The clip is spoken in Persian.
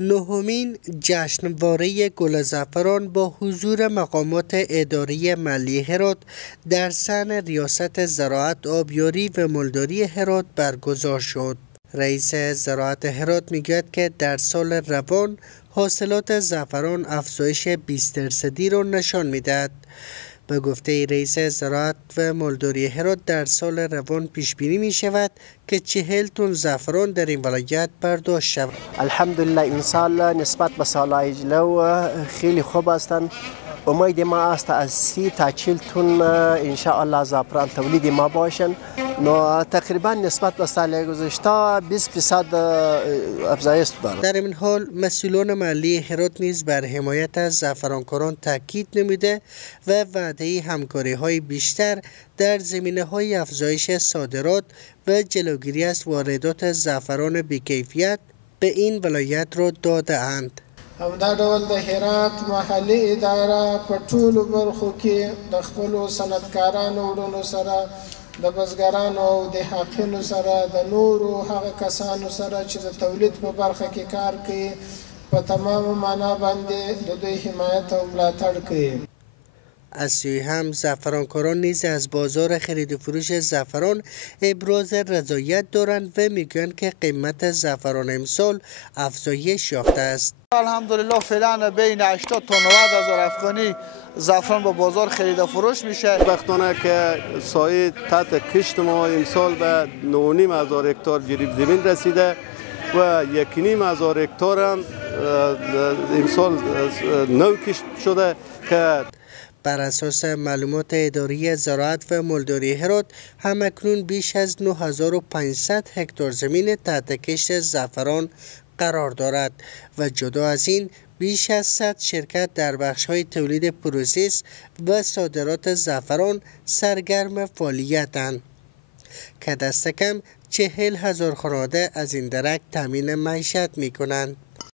نهمین جشنواره گل زعفران با حضور مقامات اداری محلی هرات در صحن ریاست زراعت، آبیاری و ملداری هرات برگزار شد. رئیس زراعت هرات میگوید که در سال روان حاصلات زعفران افزایش 20% را نشان میدهد. به گفته رئیس زراعت و ملداری هرات در سال روان پیش بینی می شود که 40 تن زعفران در این ولایت برداشت شود. الحمدلله این سال نسبت به سالهای جلو خیلی خوب هستند. امید ما است از 30 تا 40 تن ان شاء الله زعفران تولید ما باشند. تقریبا نسبت به سال گذشته 20% افزایش دارد. در این حال مسئولان محلی هرات نیز بر حمایت از زعفرانکاران تاکید نموده و وعده همکاری‌های بیشتر در زمینه‌های افزایش صادرات و جلوگیری از واردات زعفران بی‌کیفیت به این ولایت را داده‌اند. همدا ډول د هرات محلي اداره په ټولو برخو کې د خپلو صنعتکارانو وروڼو سره د بزګرانو او د حاقینو سره د نورو هغه کسانو سره چې د تولید په برخه کې کار کوي په تمام معنا باندې د دوی حمایت او ملاتړ کوي. از سوی هم زعفرانکاران نیز از بازار خرید و فروش زعفران ابراز رضایت دارند و میگویند که قیمت زعفران امسال افزایش یافته است. الحمدلله فعلا بین 80 تا 90 هزار افغانی زعفران با بازار خرید و فروش میشه. وقتانه که سایه تحت کشت ما امسال به 9.5 هزار هکتار جریب زمین رسیده و 1.5 هزار هکتار هم امسال نو کشت شده که بر اساس معلومات اداری زراعت و ملداری هرات همکنون بیش از 9500 هکتار زمین تحت کشت زعفران قرار دارد و جدا از این بیش از 100 شرکت در بخش‌های تولید پروسس و صادرات زعفران سرگرم فعالیت‌اند که دست کم 40,000 خانواده از این درک تامین معیشت می‌کنند.